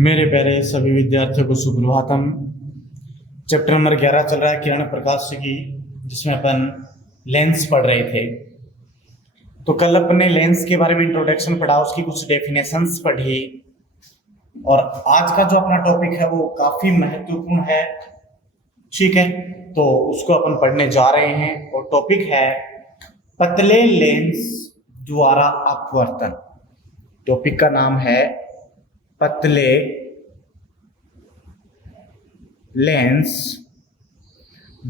मेरे प्यारे सभी विद्यार्थियों को सुप्रभातम। चैप्टर नंबर 11 चल रहा है किरण प्रकाश की, जिसमें अपन लेंस पढ़ रहे थे। तो कल अपने लेंस के बारे में इंट्रोडक्शन पढ़ा, उसकी कुछ डेफिनेशंस पढ़ी, और आज का जो अपना टॉपिक है वो काफी महत्वपूर्ण है। ठीक है, तो उसको अपन पढ़ने जा रहे हैं और टॉपिक है पतले लेंस द्वारा अपवर्तन। टॉपिक का नाम है पतले लेंस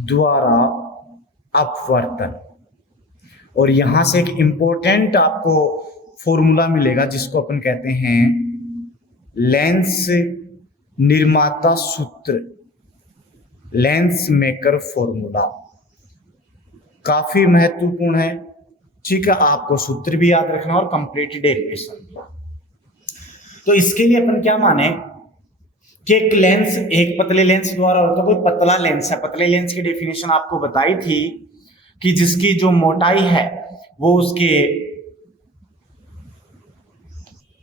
द्वारा अपवर्तन। और यहां से एक इंपॉर्टेंट आपको फॉर्मूला मिलेगा जिसको अपन कहते हैं लेंस निर्माता सूत्र, लेंस मेकर फॉर्मूला। काफी महत्वपूर्ण है। ठीक है, आपको सूत्र भी याद रखना और कंप्लीट डेरिवेशन भी। तो इसके लिए अपन क्या माने कि एक लेंस, एक पतले लेंस द्वारा होता है, कोई पतला लेंस है। पतले लेंस की डेफिनेशन आपको बताई थी कि जिसकी जो मोटाई है वो उसके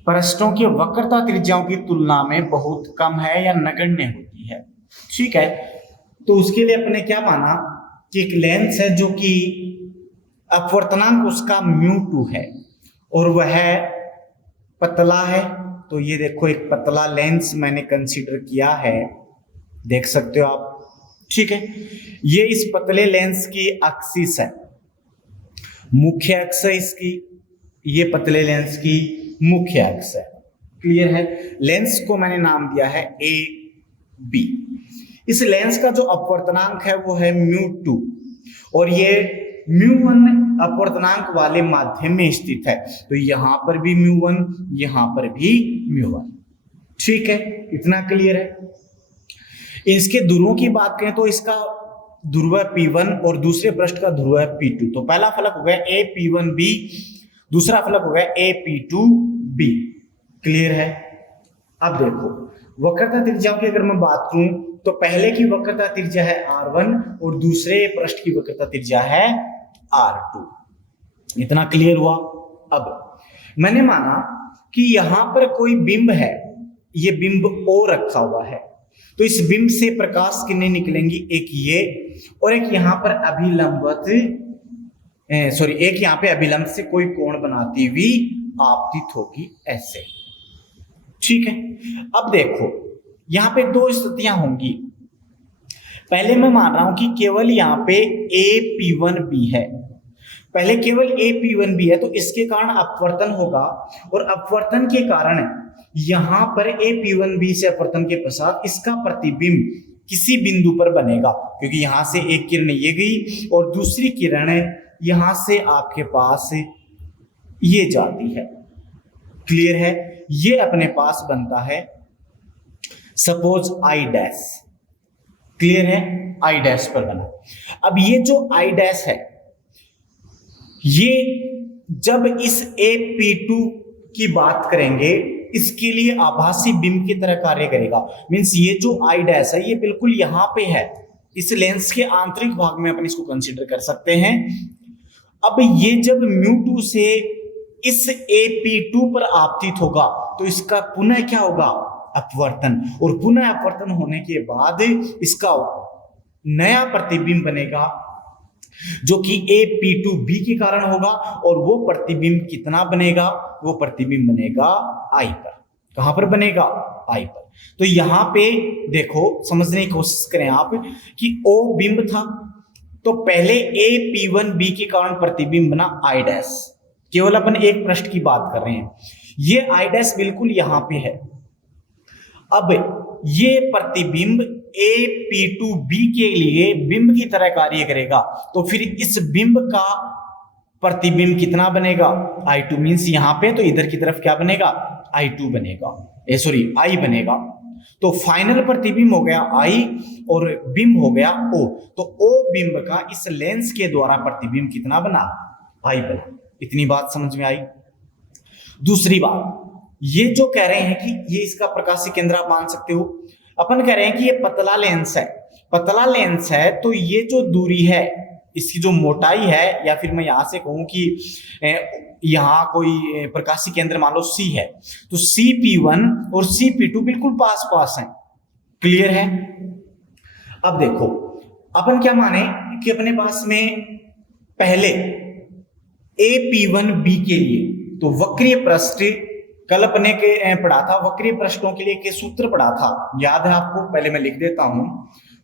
पृष्ठों की वक्रता त्रिज्याओं की तुलना में बहुत कम है या नगण्य होती है। ठीक है, तो उसके लिए अपने क्या माना कि एक लेंस है जो कि अपवर्तनांक उसका μ2 है और वह पतला है। तो ये देखो, एक पतला लेंस मैंने कंसीडर किया है, देख सकते हो आप। ठीक है, ये इस पतले लेंस की एक्सिस है, मुख्य अक्ष है इसकी, ये पतले लेंस की मुख्य अक्ष है। क्लियर है? लेंस को मैंने नाम दिया है ए बी। इस लेंस का जो अपवर्तनांक है वो है μ2 और ये μ1 अपवर्तनांक वाले माध्यम में स्थित है। तो यहां पर भी μ1, यहां पर भी μ1। ठीक है, इतना क्लियर है। इसके ध्रुवों की बात करें तो इसका ध्रुव है P1 और दूसरे पृष्ठ का ध्रुव है P2। तो पहला फलक हो गया AP1B, दूसरा फलक हो गया AP2B। क्लियर है? अब देखो, वक्रता त्रिज्याओं की अगर मैं बात करूं तो पहले की वक्रता त्रिज्या है R1 और दूसरे पृष्ठ की वक्रता त्रिज्या है R2। इतना क्लियर हुआ। अब मैंने माना कि यहां पर कोई बिंब है, ये बिंब O रखा हुआ है, तो इस बिंब से प्रकाश किरणें निकलेंगी, एक ये और एक यहां पर अभिलंबवत एक यहां पे अभिलंब से कोई कोण बनाती हुई आपतित होगी, ऐसे। ठीक है, अब देखो यहां पे दो स्थितियां होंगी। पहले मैं मान रहा हूं कि केवल यहां पे AP1B है, पहले केवल AP1B है, तो इसके कारण अपवर्तन होगा और अपवर्तन के कारण यहां पर AP1B से अपवर्तन के पश्चात इसका प्रतिबिंब किसी बिंदु पर बनेगा, क्योंकि यहां से एक किरण ये गई और दूसरी किरण यहां से आपके पास ये जाती है। क्लियर है? ये अपने पास बनता है सपोज I डैश। क्लियर है? I डैश पर बना। अब ये जो I डैश है, ये जब इस AP2 की बात करेंगे, इसके लिए आभासी बिंब की तरह कार्य करेगा। मींस ये जो I डैश है ये बिल्कुल यहां पे है, इस लेंस के आंतरिक भाग में अपन इसको कंसीडर कर सकते हैं। अब ये जब μ2 से इस AP2 पर आपतित होगा तो इसका पुनः क्या होगा? अपवर्तन। और पुनः अपवर्तन होने के बाद इसका नया प्रतिबिंब बनेगा जो कि AP2B के कारण होगा, और वो प्रतिबिंब कितना बनेगा? वो प्रतिबिंब बनेगा I पर। कहां पर बनेगा? I पर। तो यहां पे देखो, समझने की कोशिश करें आप कि O बिंब था, तो पहले AP1B के कारण प्रतिबिंब बना I डैश। केवल अपन एक पृष्ठ की बात कर रहे हैं, ये I डैश बिल्कुल यहां पे है। अब ये प्रतिबिंब AP2B के लिए बिंब की तरह कार्य करेगा, तो फिर इस बिंब का प्रतिबिंब कितना बनेगा? I2। मींस यहां पे तो इधर की तरफ क्या बनेगा? I2 बनेगा, I बनेगा। तो फाइनल प्रतिबिंब हो गया I और बिंब हो गया O। तो O बिंब का इस लेंस के द्वारा प्रतिबिंब कितना बना? I बना। इतनी बात समझ में आई। दूसरी बात, ये जो कह रहे हैं कि ये इसका प्रकाशीय केंद्र आप मान सकते हो, अपन कह रहे हैं कि ये पतला लेंस है। पतला लेंस है तो ये जो दूरी है, इसकी जो मोटाई है, या फिर मैं यहां से कहूं कि यहाँ कोई प्रकाशीय केंद्र मान लो C है, तो CP1 और CP2 बिल्कुल पास पास हैं। क्लियर है? अब देखो अपन क्या माने कि अपने पास में पहले AP1B के लिए तो वक्रीय पृष्ठ, कल अपने के पढ़ा था वक्रीय पृष्ठों के लिए के सूत्र पढ़ा था, याद है आपको? पहले मैं लिख देता हूं।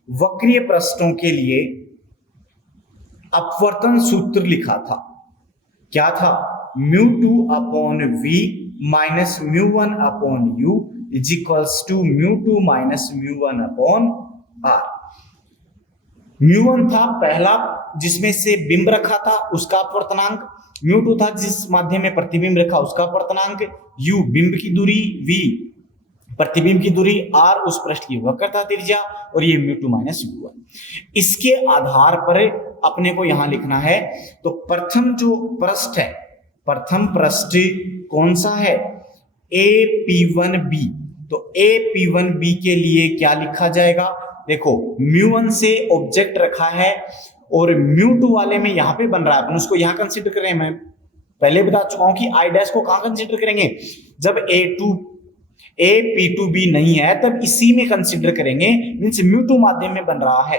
वक्रीय पृष्ठों के लिए अपवर्तन सूत्र लिखा था, क्या था? μ2/v minus μ1/u is equals to μ2 minus μ1/r। μ1 था पहला जिसमें से बिंब रखा था उसका अपवर्तनांक, μ2 था जिस माध्यम में प्रतिबिंब रखा उसका अपवर्तनांक, u बिंब की दूरी, v प्रतिबिंब की दूरी, r उस पृष्ठ की वक्रता त्रिज्या, और ये μ2 माइनस μ1। इसके आधार पर अपने को यहां लिखना है। तो प्रथम जो पृष्ठ है, प्रथम पृष्ठ कौन सा है? AP1B। तो AP1B के लिए क्या लिखा जाएगा? देखो μ1 से ऑब्जेक्ट रखा है और μ2 वाले में यहां पे बन रहा है, अपन उसको यहां कंसीडर करें। मैं पहले बता चुका हूं कि I डैश को कहां कंसीडर करेंगे? जब AP2B नहीं है तब इसी में कंसीडर करेंगे, मींस μ2 माध्यम में बन रहा है।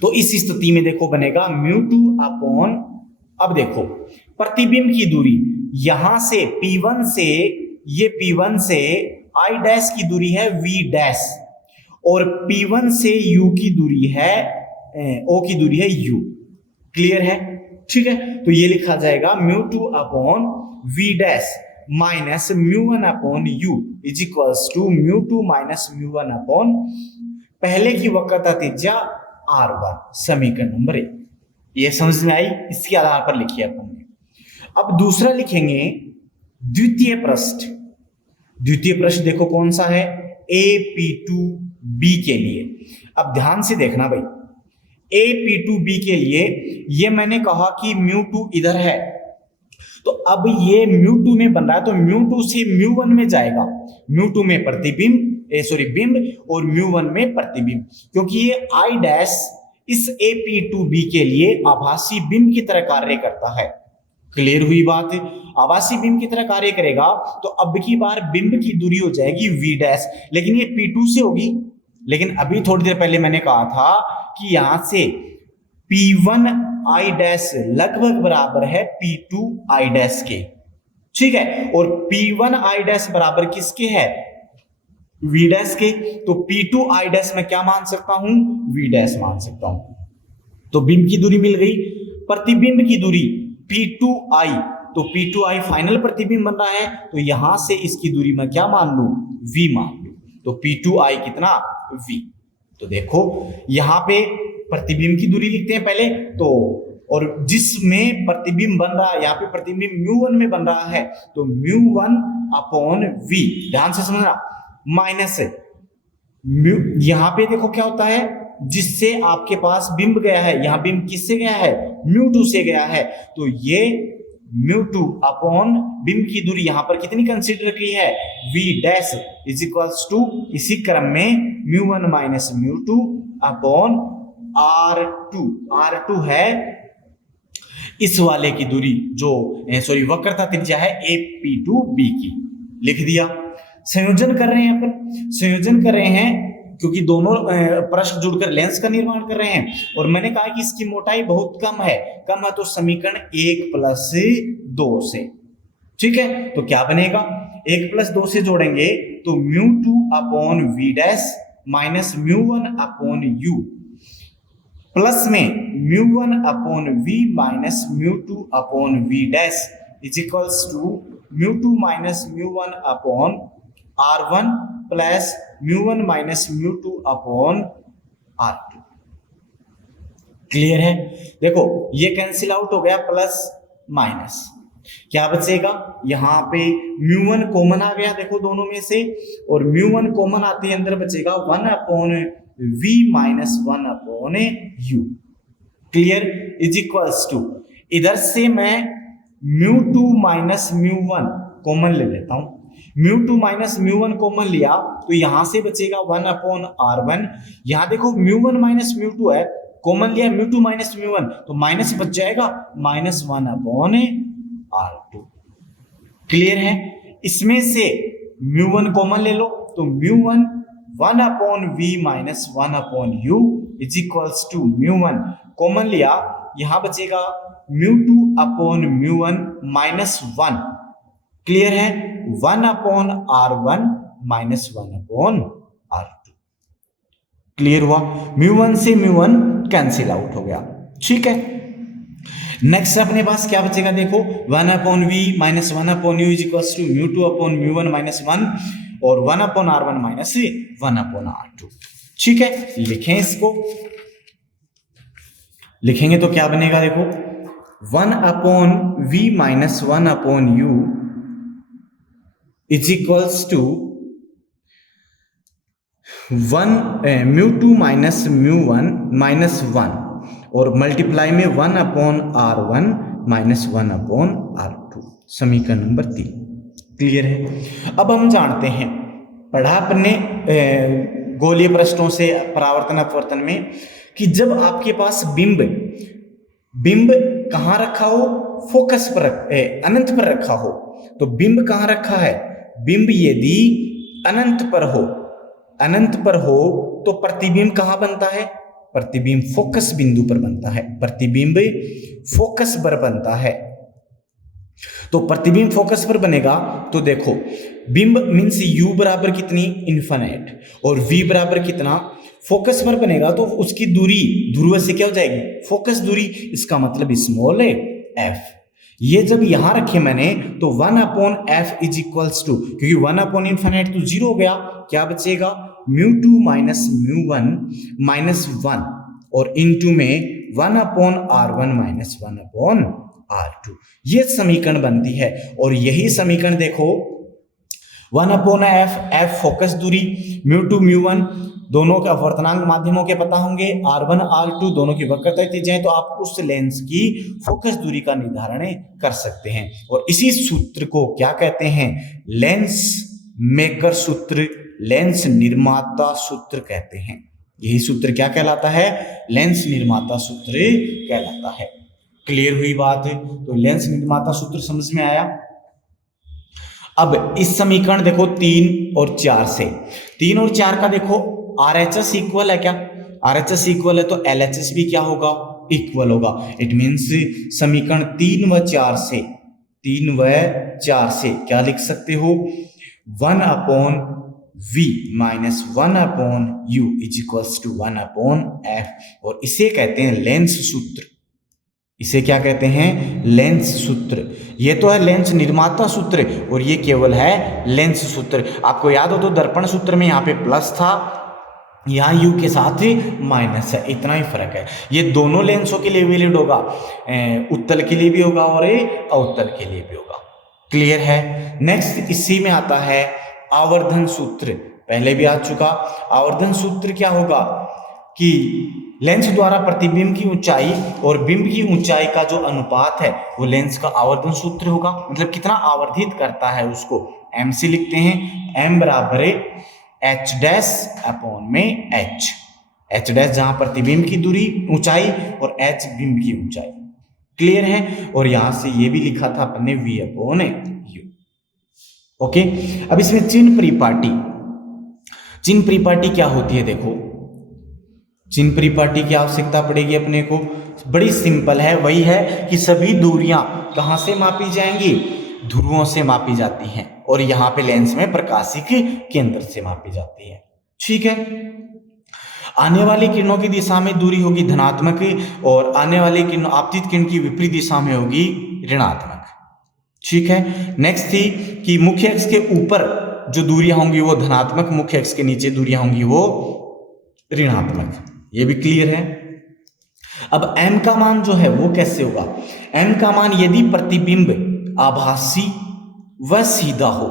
तो इस स्थिति में देखो बनेगा μ2 अब देखो प्रतिबिंब की दूरी यहां से P1 से, ये P1 से I डैश की दूरी है V डैश, और P1 से U की दूरी है, O की दूरी है U। क्लियर है? ठीक है, तो ये लिखा जाएगा μ2/v dash minus μ1/u is equals to μ2 minus μ1 पहले की वक्रता त्रिज्या r1, समीकरण नंबर 1। ये समझ में आई? इसके आधार पर लिखिए अपन ने। अब दूसरा लिखेंगे द्वितीय पृष्ठ। द्वितीय पृष्ठ देखो कौन सा है? AP2B के लिए। अब ध्यान से देखना भाई, AP2B के लिए ये मैंने कहा कि μ2 इधर है, तो अब ये μ2 में बन रहा है, तो μ2 से μ1 में जाएगा। μ2 में प्रतिबिंब बिंब और μ1 में प्रतिबिंब, क्योंकि ये I डैश इस AP2B के लिए आभासी बिंब की तरह कार्य करता है। क्लियर हुई बात? आभासी बिंब की तरह कार्य करेगा तो अब की बार बिंब की दूरी हो जाएगी V डैश, लेकिन ये P2 से होगी। लेकिन अभी थोड़ी देर पहले मैंने कहा था कि यहां से P1 I डैश लगभग बराबर है P2 I डैश के, ठीक है, और P1 I डैश बराबर किसके है? V डैश के। तो P2 I डैश में क्या मान सकता हूं? V डैश मान सकता हूं। तो बिंब की दूरी मिल गई। प्रतिबिंब की दूरी P2I, तो P2I फाइनल प्रतिबिंब बन रहा है, तो यहां से इसकी दूरी मैं क्या मान लू? V मान लू। तो P2I कितना? V। तो देखो यहां पे प्रतिबिंब की दूरी लिखते हैं पहले तो, और जिसमें प्रतिबिंब बन रहा है यहाँ पे प्रतिबिंब μ1 में बन रहा है, तो μ1/v, ध्यान से समझना, माइनस यहां पे देखो क्या होता है, जिससे आपके पास बिंब गया है, यहां बिंब किससे गया है? μ2 से गया है, तो ये μ2 बिंब की दूरी यहां पर कितनी कंसीडर की है? v dash is equals to, इसी क्रम में μ1 माइनस μ2 r2। r2 है इस वाले की दूरी जो वक्रता त्रिज्या है AP2B की। लिख दिया। संयोजन कर रहे हैं अपन, संयोजन कर रहे हैं क्योंकि दोनों पृष्ठ जुड़कर लेंस का निर्माण कर रहे हैं, और मैंने कहा कि इसकी मोटाई बहुत कम है तो समीकरण 1+2 से, ठीक है, तो क्या बनेगा? 1+2 से जोड़ेंगे तो μ2/v dash minus μ1/u plus में μ1/v minus μ2/v dash is equals to μ2 minus μ1/r1 plus μ1 minus μ2/r2। Clear है? देखो ये कैंसिल आउट हो गया, प्लस माइनस, क्या बचेगा? यहाँ पे μ1 कॉमन आ गया देखो दोनों में से, और μ1 कॉमन आते अंदर बचेगा 1/v minus 1/u। Clear? Is equals to, इधर से मैं μ2 माइनस μ1 कॉमन ले लेता हूं। μ2 माइनस μ1 कॉमन लिया तो यहां से बचेगा 1/r1। यहां देखो μ1 माइनस μ2 है, कॉमन लिया μ2 माइनस μ1, तो माइनस बच जाएगा -1/r1 R2। क्लियर है? इसमें से μ1 कॉमन ले लो तो μ1 1 upon v minus 1 upon u is equals to μ1 common लिया, यहां बचेगा μ2 अपॉन μ1 माइनस 1। क्लियर है? 1 upon R1 minus 1 upon R2। Clear हुआ? μ1 से μ1 कैंसिल आउट हो गया। ठीक है, नेक्स्ट अपने पास क्या बचेगा देखो, 1 upon v minus 1 upon u is equals to μ2 upon μ1 minus 1 और 1 upon R1 minus 1 upon R2। ठीक है, लिखें इसको, लिखेंगे तो क्या बनेगा देखो, 1 upon v minus 1 upon u is equals to μ2 minus μ1 minus 1 और मल्टीप्लाई में 1 upon R1 minus 1 upon R2, समीकरण नंबर 3। क्लियर है? अब हम जानते हैं, पढ़ा अपने गोलीय पृष्ठों से परावर्तन अपवर्तन में कि जब आपके पास बिंब कहाँ रखा हो, फोकस पर अनंत पर रखा हो, तो बिंब कहाँ रखा है, बिंब यदि अनंत पर हो तो प्रतिबिंब कहाँ बनता है, प्रतिबिंब फोकस बिंदु पर बनता है, प्रतिबिंब फोकस पर बनता है। तो प्रतिबिंब फोकस पर बनेगा तो देखो, बिंब मींस u बराबर कितनी, इन्फिनिट, और v बराबर कितना, फोकस पर बनेगा तो उसकी दूरी ध्रुव से क्या हो जाएगी, फोकस दूरी, इसका मतलब स्मॉल f। ये जब यहां रखे मैंने तो 1 upon f is equals to, क्योंकि 1 अपॉन इन्फिनिट तो 0 हो गया, क्या बचेगा, μ2 माइनस μ1 माइनस 1 और इनटू में 1 upon R1 minus 1 upon R2। ये समीकरण बनती है। और यही समीकरण देखो, 1 अपॉन f फोकस दूरी, μ2 μ1 दोनों के अपवर्तनांक माध्यमों के पता होंगे, R1 R2 दोनों की वक्रता त्रिज्याएं, तो आप उस लेंस की फोकस दूरी का निर्धारण कर सकते हैं। और इसी सूत्र को क्या कहते हैं, लेंस मेकर सूत्र, लेंस निर्माता सूत्र कहते हैं। यही सूत्र क्या कहलाता है, लेंस निर्माता सूत्र कहलाता है। क्लियर हुई बात? तो लेंस निर्माता सूत्र समझ में आया। अब इस समीकरण देखो 3 और 4 से, 3 और 4 का देखो RHS इक्वल है क्या, RHS इक्वल है तो LHS भी क्या होगा, इक्वल होगा। इट मीन्स समीकरण 3 व 4 से क्या लिख सकते हो, 1 upon v minus 1 upon u is equals to 1 upon f। और इसे कहते हैं लेंस सूत्र, इसे क्या कहते हैं, लेंस सूत्र। ये तो है लेंस निर्माता सूत्र और ये केवल है लेंस सूत्र। आपको याद हो तो दर्पण सूत्र में यहाँ पे प्लस था, यहाँ u के साथ माइनस है, इतना ही फर्क है। ये दोनों लेंसों के लिए वैलिड होगा, उत्तल के लिए भी होगा और अवतल के लिए भी होगा। क्लियर है? नेक्स्ट इसी में आता है आवर्धन सूत्र, पहले भी आ चुका। आवर्धन सूत्र क्या होगा कि लेंस द्वारा प्रतिबिंब की ऊंचाई और बिंब की ऊंचाई का जो अनुपात है वो लेंस का आवर्धन सूत्र होगा। मतलब कितना आवर्धित करता है उसको m से लिखते हैं, m बराबर h डैश अपॉन में h डैश जहां प्रतिबिंब की दूरी ऊंचाई और h बिंब की ऊंचाई। क्लियर है? और यहां से ये भी लिखा था अपने v अपॉन u। ओके, अब इसमें चिन्ह परिपाटी क्या होती है देखो, चिन्ह परिपाटी की आवश्यकता पड़ेगी अपने को, बड़ी सिंपल है, वही है कि सभी दूरियां कहां से मापी जाएंगी, ध्रुवों से मापी जाती हैं और यहाँ पे लेंस में प्रकाशिक केंद्र से मापी जाती है। ठीक है, आने वाली किरणों की दिशा में दूरी होगी धनात्मक और आने वाली किरणों आपतित किरण की विपरीत दिशा में होगी ऋणात्मक। ठीक है, नेक्स्ट थी कि मुख्य अक्ष के ऊपर जो दूरियां होंगी वो धनात्मक, मुख्य अक्ष के नीचे दूरियां होंगी वो ऋणात्मक। ये भी क्लियर है। अब m का मान जो है वो कैसे होगा, m का मान यदि प्रतिबिंब आभासी व सीधा हो,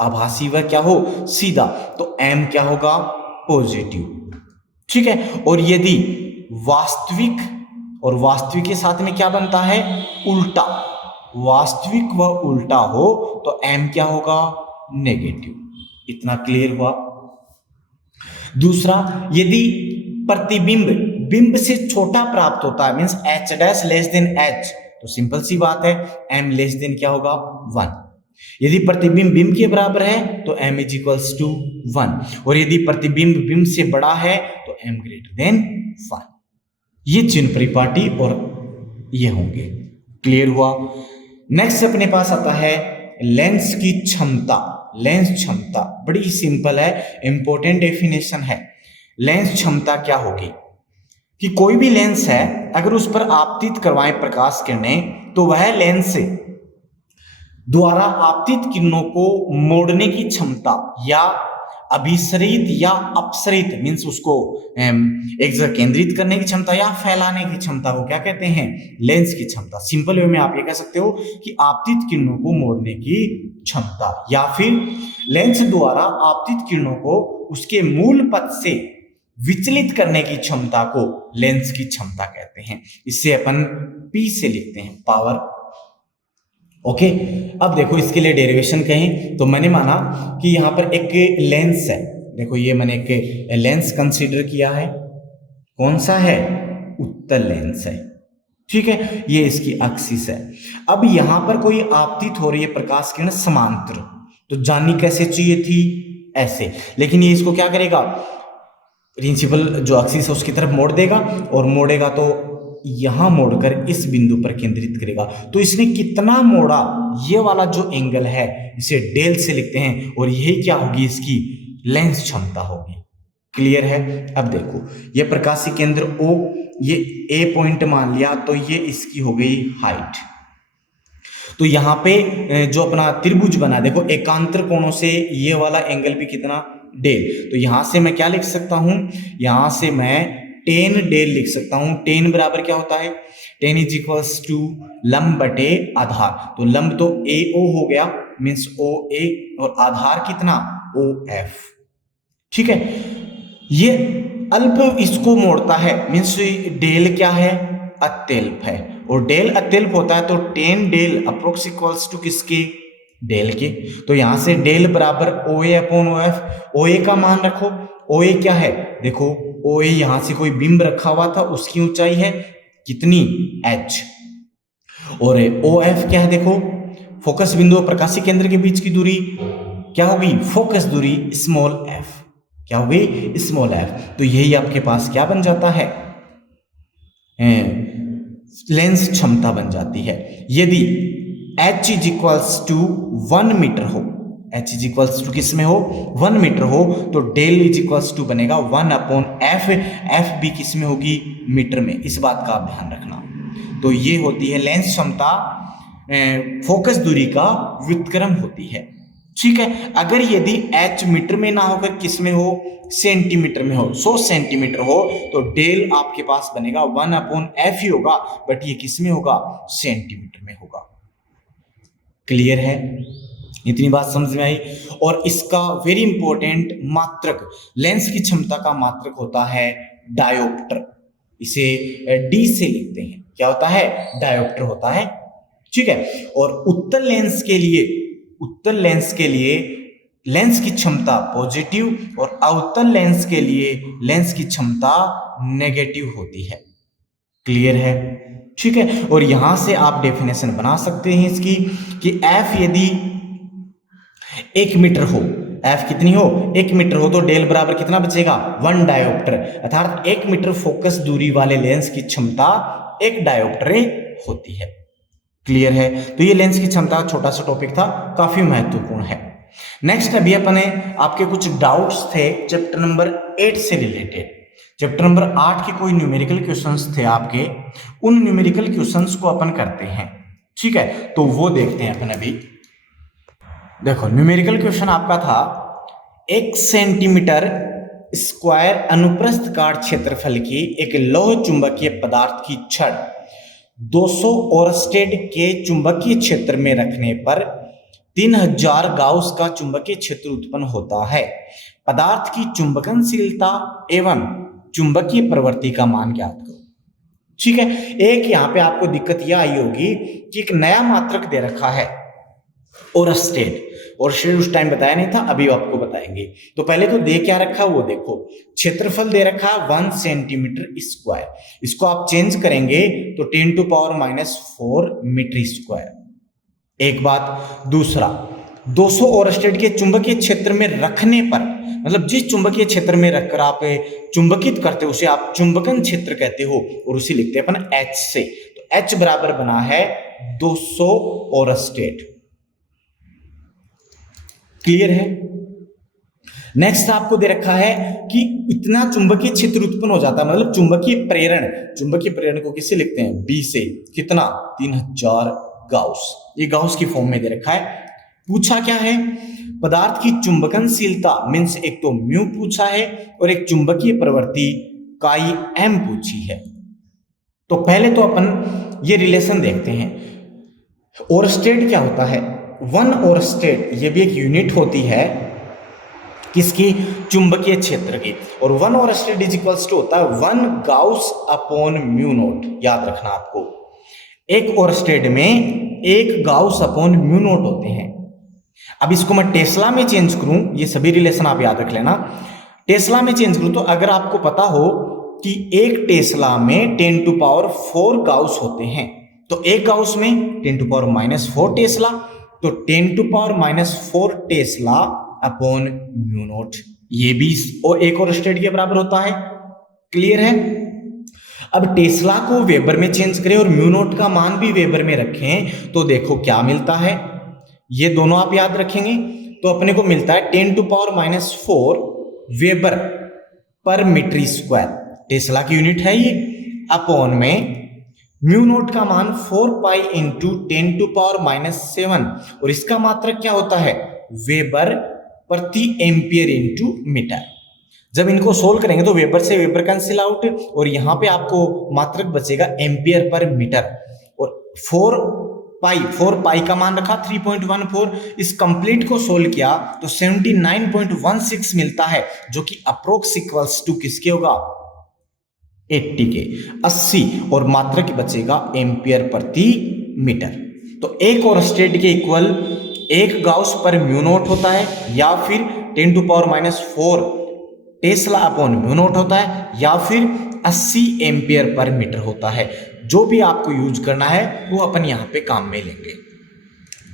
आभासी व क्या हो, सीधा, तो m क्या होगा, पॉजिटिव। ठीक है, और यदि वास्तविक और वास्तविक के साथ में क्या बनता है, उल्टा, वास्तविक व उल्टा हो तो m क्या होगा, नेगेटिव। इतना क्लियर हुआ। दूसरा, यदि प्रतिबिंब बिंब से छोटा प्राप्त होता है, means h dash less than h, तो सिंपल सी बात है m लेस देन क्या होगा 1। यदि प्रतिबिंब बिंब के बराबर है तो m इज इक्वल्स टू 1, और यदि प्रतिबिंब बिंब से बड़ा है तो m ग्रेटर देन 1। ये चिन्ह परिपाटी और ये होंगे। क्लियर हुआ। नेक्स्ट अपने पास आता है लेंस की क्षमता। लेंस क्षमता बड़ी सिंपल है, इंपॉर्टेंट डेफिनेशन है। लेंस क्षमता क्या होगी कि कोई भी लेंस है अगर उस पर आपतित करवाएं प्रकाश किरणें तो वह लेंस द्वारा आपतित किरणों को मोड़ने की क्षमता या अभिसरित या अपसरित मीन्स उसको एक जगह केंद्रित करने की क्षमता या फैलाने की क्षमता को क्या कहते हैं, लेंस की क्षमता। सिंपल वे में आप ये कह सकते हो कि आपतित किरणों को मोड़ने की क्षमता, या फिर लेंस द्वारा आपतित किरणों को उसके मूल पथ से विचलित करने की क्षमता को लेंस की क्षमता कहते हैं। इसे अपन P से लिखते हैं, पावर। ओके, अब देखो इसके लिए डेरिवेशन कहें तो मैंने माना कि यहाँ पर एक लेंस है। देखो ये मैंने एक लेंस कंसीडर किया है। कौन सा है? उत्तल लेंस है। ठीक है, ये इसकी एक्सिस है। अब यहाँ पर कोई आपतित हो रही है प्रकाश किरण समांतर, तो जानी कैसे चाहिए थी? ऐसे। लेकिन ये इसको क्या करेगा, प्रिंसिपल जो एक्सिस है उसकी तरफ मोड़ देगा, और मोड़ेगा तो यहां मोड़कर इस बिंदु पर केंद्रित करेगा। तो इसने कितना मोड़ा, ये वाला जो एंगल है इसे डेल से लिखते हैं, और यही क्या होगी, इसकी लेंस क्षमता होगी। क्लियर है। अब देखो ये प्रकाशीय केंद्र O, ये A पॉइंट मान लिया, तो ये इसकी हो गई हाइट। तो यहाँ पे जो अपना त्रिभुज बना, देखो एकांतर कोणों से ये वाला एंगल भी कितना, डेल। तो यहां से मैं क्या लिख सकता हूं, यहां से मैं टेन डेल लिख सकता हूं। टेन बराबर क्या होता है, टेन इज इक्वल्स टू लंब बटे आधार। तो लंब तो AO हो गया मीन्स OA, और आधार कितना, OF। ठीक है, ये अल्प इसको मोड़ता है मीन्स डेल क्या है, अत्यल्प है, और डेल अत्यल्प होता है तो tan del approx equals to किसके, डेल के। तो यहां से डेल बराबर OA अपॉन OF। OA का मान रखो, OA क्या है, देखो OA यहां से कोई बिंब रखा हुआ था, उसकी ऊंचाई है कितनी, H, और OF क्या है, देखो फोकस बिंदु और प्रकाशीय केंद्र के बीच की दूरी क्या होगी, फोकस दूरी स्मॉल f। क्या होगी, स्मॉल f। तो यही आपके पास क्या बन जाता है, लेंस क्षमता बन जाती है। यदि h is equals to 1 metre हो, h इज इक्वल्स टू किस में हो, 1 मीटर हो, तो डेल इज इक्वल्स टू बनेगा 1 अपॉन f। f भी किस में होगी, मीटर में। इस बात का आप ध्यान रखना। तो ये होती है लेंस क्षमता, फोकस दूरी का व्युत्क्रम होती है। ठीक है, अगर यदि h मीटर में ना होकर किस में हो, सेंटीमीटर में हो, 100 सेंटीमीटर हो, तो डेल आपके पास बनेगा 1 अपॉन f ही होगा, बट ये किस में होगा, सेंटीमीटर में होगा। क्लियर है, इतनी बात समझ में आई। और इसका वेरी इंपॉर्टेंट मात्रक, लेंस की क्षमता का मात्रक होता है डायोप्टर। इसे D से लिखते हैं, क्या होता है, डायोप्टर होता है। ठीक है, और उत्तल लेंस के लिए, उत्तल लेंस के लिए लेंस की क्षमता पॉजिटिव, और अवतल लेंस के लिए लेंस की क्षमता नेगेटिव होती है। क्लियर है, ठीक है। और यहां से आप डेफिनेशन बना सकते हैं इसकी कि f यदि 1 मीटर हो, f कितनी हो, 1 मीटर हो, तो डेल बराबर कितना बचेगा, 1 डायोप्टर, अर्थात 1 मीटर फोकस दूरी वाले लेंस की क्षमता 1 डायोप्टर होती है। क्लियर है। तो ये लेंस की क्षमता छोटा सा टॉपिक था, काफी महत्वपूर्ण है। नेक्स्ट अभी अपने आपके कुछ डाउट्स थे चैप्टर नंबर 8 से रिलेटेड। चैप्टर नंबर 8 के कोई न्यूमेरिकल क्वेश्चंस थे आपके, उन न्यूमेरिकल क्वेश्चंस को अपन करते हैं। ठीक है, तो वो देखते हैं अपन अभी। देखो न्यूमेरिकल क्वेश्चन आपका था 1 सेंटीमीटर स्क्वायर अनुप्रस्थ काट क्षेत्रफल की एक लौह चुंबकीय पदार्थ की छड़ 200 ओरस्टेड के चुंबकीय क्षेत्र में रखने पर 3000 गाउस का चुंबकीय क्षेत्र उत्पन्न होता है। पदार्थ की चुंबकनशीलता एवं चुंबकीय प्रवृत्ति का मान ज्ञात करो। ठीक है, एक यहाँ पे आपको दिक्कत यह आई होगी कि एक नया मात्रक दे रखा है, ओरस्टेड। ओरस्टेड उस टाइम बताया नहीं था, अभी आपको बताएंगे। तो पहले तो दे क्या रखा वो देखो, क्षेत्रफल दे रखा 1 सेंटीमीटर स्क्वायर, इसको आप चेंज करेंगे तो 10⁻⁴ मीटर स्क्वायर। एक बात। दूसरा, 200 ओरस्टेड के चुंबकीय क्षेत्र में रखने पर, मतलब जिस चुंबकीय क्षेत्र में रखकर आप चुंबकित करते हो उसे आप चुंबकन क्षेत्र कहते हो, और उसे लिखते हैं अपन H से। तो H बराबर बना है 200 ओरस्टेड। क्लियर है? नेक्स्ट आपको दे रखा है कि इतना चुंबकीय क्षेत्र उत्पन्न हो जाता है, मतलब चुंबकीय प्रेरण। चुंबकीय प्रेरण को किससे लिखते हैं? बी से। कितना? 3000 गाउस। ये गाउस की फॉर्म में दे रखा है। पूछा क्या है? पदार्थ की चुंबकनशीलता मीन्स एक तो म्यू पूछा है और एक चुंबकीय प्रवृत्ति काई एम पूछी है। तो पहले तो अपन ये रिलेशन देखते हैं। ओरस्टेड क्या होता है? 1 ओरस्टेड, ये भी एक यूनिट होती है किसकी? चुंबकीय क्षेत्र की। और 1 ओरस्टेड इज इक्वल्स टू होता है 1 गाउस अपॉन म्यू नोट। याद रखना आपको, एक ओरस्टेड में 1 गाउस अपॉन म्यू नोट होते हैं। अब इसको मैं टेस्ला में चेंज करूं, ये सभी रिलेशन आप याद रख लेना। टेस्ला में चेंज करूं तो अगर आपको पता हो कि एक टेस्ला में 10⁴ गाउस होते हैं, तो एक गाउस में 10⁻⁴ टेस्ला, तो 10⁻⁴ टेस्ला अपॉन म्यू नोट, ये भी और एक ओरस्टेड के बराबर होता है। क्लियर है? अब टेस्ला को वेबर में चेंज करें और म्यू नोट का मान भी वेबर में रखें तो देखो क्या मिलता है। ये दोनों आप याद रखेंगे तो अपने को मिलता है 10⁻⁴ वेबर पर मीटर स्क्वायर, टेस्ला की यूनिट है ये, अपॉन में म्यू नोट का मान 4 पाई इंटू 10⁻⁷, और इसका मात्रक क्या होता है? वेबर प्रति एम्पियर इंटू मीटर। जब इनको सोल्व करेंगे तो वेबर से वेबर कैंसिल आउट, और यहां पे आपको मात्रक बचेगा एम्पियर पर मीटर। और 4 पाई का मान रखा 3.14, इस कंप्लीट को सोल्व किया तो 79.16 मिलता है, जो कि अप्रोक्स इक्वल्स टू किसके होगा? 80 के, 80, और मात्रक बचेगा एम्पियर प्रति मीटर। तो एक ओरस्टेड के इक्वल 1 गाउस पर म्यू नोट होता है, या फिर 10⁻⁴ टेस्ला अपॉन म्यू नोट होता है, या फिर 80 एम्पियर पर मीटर होता है। जो भी आपको यूज करना है वो अपन यहाँ पे काम में लेंगे।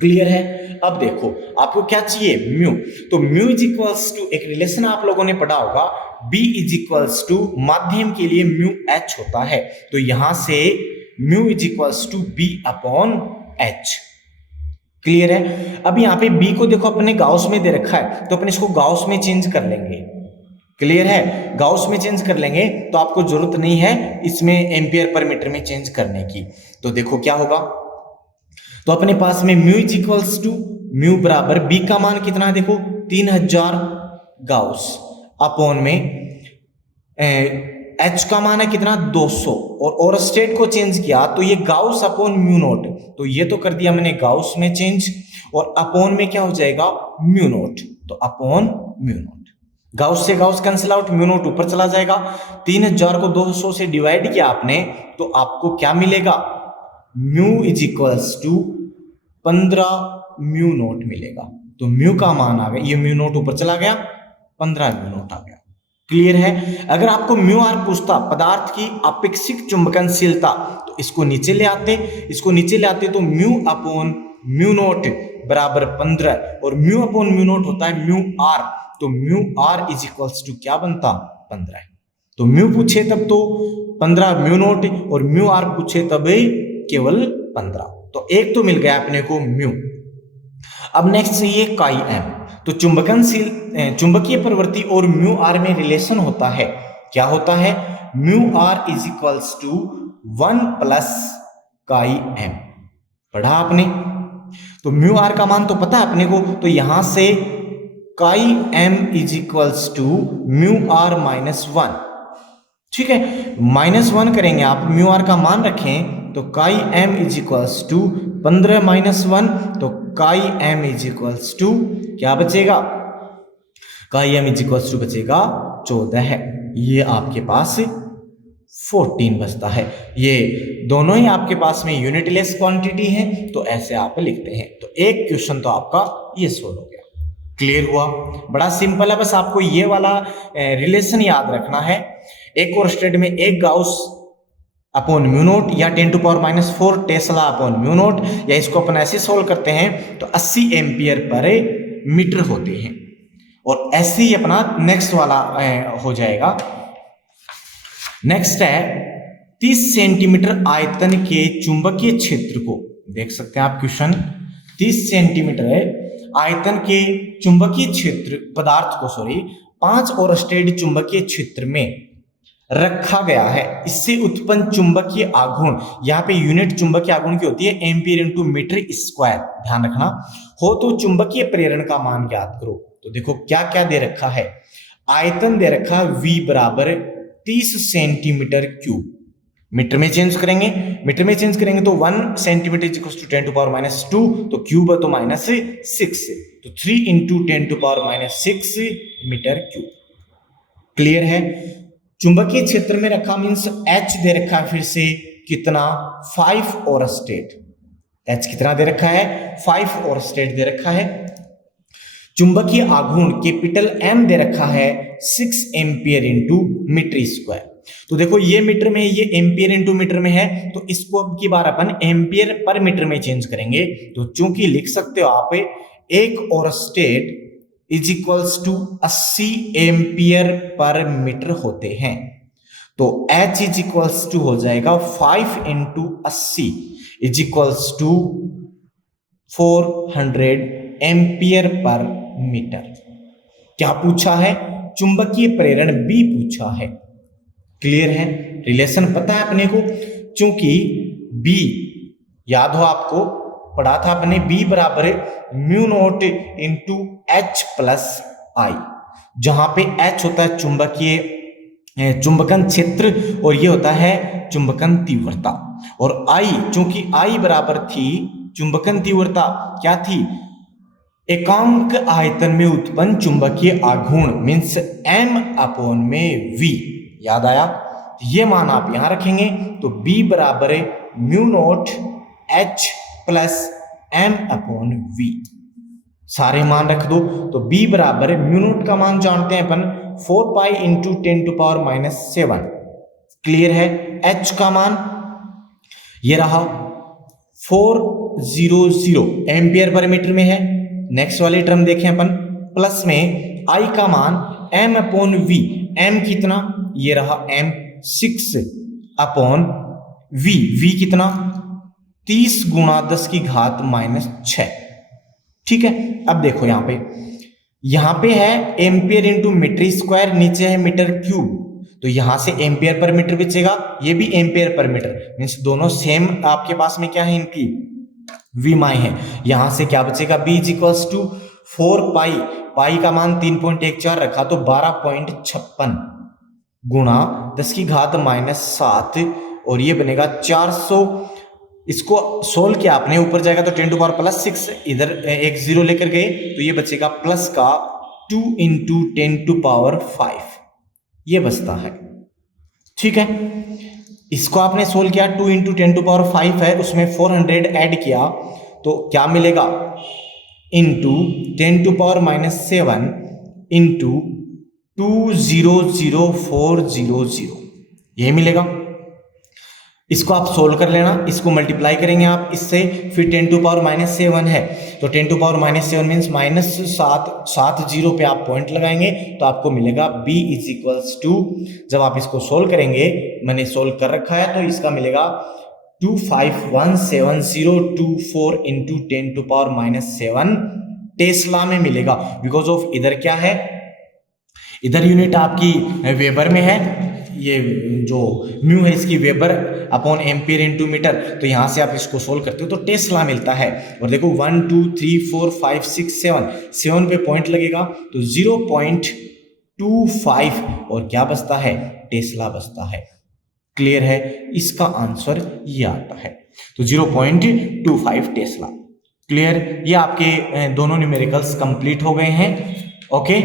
क्लियर है? अब देखो आपको क्या चाहिए? म्यू। तो म्यू इज इक्वल्स टू, एक रिलेशन आप लोगों ने पढ़ा होगा, बी इज इक्वल्स टू, माध्यम के लिए म्यू एच होता है, तो यहां से mu is equals to b upon h. Clear है? अब यहाँ पे बी को देखो अपने गाउस में दे रखा है, तो अपन इसको गाउस में चेंज कर लेंगे। क्लियर है? गाउस में चेंज कर लेंगे तो आपको जरूरत नहीं है इसमें एम्पियर पर मीटर में चेंज करने की। तो देखो क्या होगा, तो अपने पास में mu is equals to, mu बराबर बी का मान कितना है देखो 3000 गाउस, अपॉन में एच का मान है कितना 200, और ओरस्टेड को चेंज किया तो ये गाउस अपॉन म्यू नोट, तो ये तो कर दिया मैंने गाउस में चेंज, और अपॉन में क्या हो जाएगा? म्यू नोट, तो अपॉन म्यू नोट। गाउस से Gauss cancel out, mu naught ऊपर चला जाएगा। 3000 को 200 से डिवाइड किया आपने तो आपको क्या मिलेगा? Mu is equals to 15 mu naught मिलेगा। तो म्यू का मान आ गया, ये म्यू नोट ऊपर चला गया, 15 म्यू नोट आ गया। क्लियर है? अगर आपको म्यू आर पूछता पदार्थ की अपेक्षिक चुंबकनशीलता, तो इसको नीचे ले आते तो म्यू अपॉन म्यू नोट बराबर 15, और म्यू अपॉन म्यू नोट होता है म्यू आर, तो mu r is equals to क्या बनता? 15। तो म्यू पूछे तब तो 15 म्यू नोट, और म्यू आर पूछे तब केवल 15। तो एक तो मिल गया अपने को म्यू। अब नेक्स्ट चाहिए काई एम। तो चुंबकीय प्रवृत्ति और म्यू आर में रिलेशन होता है, क्या होता है? Mu r is equals to 1 plus chi m. पढ़ा आपने? तो म्यू आर का मान तो पता है अपने को, तो यहां से chi m is equals to mu r minus 1। ठीक है, -1 करेंगे आप, म्यू आर का मान रखें तो काई एम इज इक्वल्स टू 15 -1, तो काई एम इज इक्वल्स टू क्या बचेगा? काई एम इज इक्वल्स टू बचेगा 14 है। ये आपके पास 14 बचता है। ये दोनों ही आपके पास में यूनिटलेस क्वांटिटी है, तो ऐसे आप लिखते हैं। तो एक क्वेश्चन तो आपका ये सोल्व हो गया। क्लियर हुआ? बड़ा सिंपल है, बस आपको ये वाला रिलेशन याद रखना है। एक और स्टेट में एक गाउस अपॉन म्यू नोट या 10⁻⁴ टेस्ला अपॉन म्यू नोट, या इसको अपन ऐसे सोल्व करते हैं तो 80 एम्पियर पर मीटर होते हैं। और ऐसे ही अपना नेक्स्ट वाला हो जाएगा। नेक्स्ट है 30 सेंटीमीटर आयतन के चुंबकीय क्षेत्र को, देख सकते हैं आप क्वेश्चन, 30 सेंटीमीटर आयतन के चुंबकीय क्षेत्र पदार्थ को 5 और स्टेड चुंबकीय क्षेत्र में रखा गया है। इससे उत्पन्न चुंबकीय आघूर्ण, यहाँ पे यूनिट चुंबकीय आघूर्ण की होती है एम्पियर इंटू मीटर स्क्वायर, ध्यान रखना हो। तो चुंबकीय प्रेरण का मान ज्ञात करो। तो देखो क्या क्या दे रखा है। आयतन दे रखा है V बराबर 30 सेंटीमीटर क्यूब। मीटर में चेंज करेंगे, मीटर में चेंज करेंगे तो 1 सेंटीमीटर इज इक्वल टू 10⁻², तो क्यूब है तो -6, तो 3 इंटू 10⁻6 मीटर क्यूब। क्लियर है? चुंबकीय क्षेत्र में रखा मीन्स H दे रखा है, फिर से कितना 5 और स्टेट। H कितना दे रखा है? 5 और स्टेट दे रखा है। चुंबकीय आघूर्ण कैपिटल M दे रखा है 6 एम्पियर इंटू मीटर स्क्वायर। तो देखो ये मीटर में है, ये एम्पियर इंटू मीटर में है, तो इसको अब की बार अपन एम्पियर पर मीटर में चेंज करेंगे। तो चूंकि लिख सकते हो आप एक और state is equals to 80 ampere per meter होते हैं, तो H इज इक्वल्स टू हो जाएगा 5 into 80 is equals to 400 ampere per meter. क्या पूछा है? चुंबकीय प्रेरण B पूछा है। क्लियर है? रिलेशन पता है अपने को, चूंकि B याद हो आपको पढ़ा था अपने, B बराबर mu naught into H plus I, जहां पे H होता है चुंबकीय चुंबकन क्षेत्र और ये होता है चुंबकन तीव्रता, और I चूंकि I बराबर थी चुंबकन तीव्रता क्या थी? एकांक आयतन में उत्पन्न चुंबकीय आघूर्ण मीन्स M अपॉन में V। याद आया? ये मान आप यहां रखेंगे, तो B बराबर mu naught H plus M upon V। सारे मान रख दो, तो B बराबर म्यू नोट का मान जानते हैं अपन 4 पाई इंटू 10⁻⁷। क्लियर है? H का मान ये रहा 400 एम्पियर पर मीटर में है। नेक्स्ट वाली टर्म देखें अपन, प्लस में I का मान M अपॉन V। M कितना? ये रहा M 6 अपॉन V कितना? 30 गुणा 10 की घात -6। ठीक है, अब देखो यहां पे है एम्पियर इंटू मीटर स्क्वायर, नीचे है मीटर क्यूब, तो यहां से एम्पियर पर मीटर बचेगा, ये भी एम्पियर पर मीटर, मीन्स दोनों सेम आपके पास में क्या है इनकी V माई है। यहां से क्या बचेगा? B इज इक्वल्स टू 4 पाई, पाई का मान 3.14 रखा तो 12.56 गुणा 10 की घात -7, और ये बनेगा 400। इसको सोल्व किया आपने, ऊपर जाएगा तो 10⁻+6, इधर एक 0 लेकर गए तो ये बचेगा प्लस का 2 इंटू 10⁵, ये बचता है। ठीक है, इसको आपने सोल्व किया, 2 इंटू 10⁵ है, उसमें 400 ऐड किया तो क्या मिलेगा? इंटू 10⁻⁷ इंटू 200400, यही मिलेगा। इसको आप सोल्व कर लेना, इसको मल्टीप्लाई करेंगे आप इससे, फिर 10⁻⁷ है, तो 10⁻⁷ मीन्स -7 0 पे आप पॉइंट लगाएंगे तो आपको मिलेगा B इज इक्वल्स टू, जब आप इसको सोल्व करेंगे, मैंने सोल्व कर रखा है तो इसका मिलेगा 2517024 इंटू 10⁻⁷ टेस्ला में मिलेगा। बिकॉज ऑफ इधर क्या है, इधर यूनिट आपकी वेबर में है, ये जो म्यू है इसकी weber upon ampere into meter, तो यहां से आप इसको सोल्व करते हो तो टेस्ला मिलता है। और देखो 1 2 3 4 5 6 7 पे पॉइंट लगेगा तो 0.25 और क्या बचता है? टेस्ला बचता है। क्लियर है? इसका आंसर ये आता है, तो 0.25 टेस्ला। क्लियर? ये आपके दोनों न्यूमेरिकल्स कंप्लीट हो गए हैं। ओके,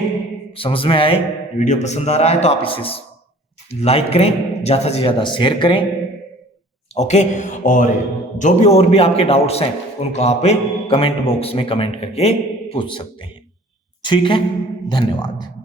समझ में आए? वीडियो पसंद आ रहा है तो आप इसे लाइक करें, ज़्यादा से ज़्यादा शेयर करें। ओके, और जो भी और भी आपके डाउट्स हैं उनको आप कमेंट बॉक्स में कमेंट करके पूछ सकते हैं। ठीक है, धन्यवाद।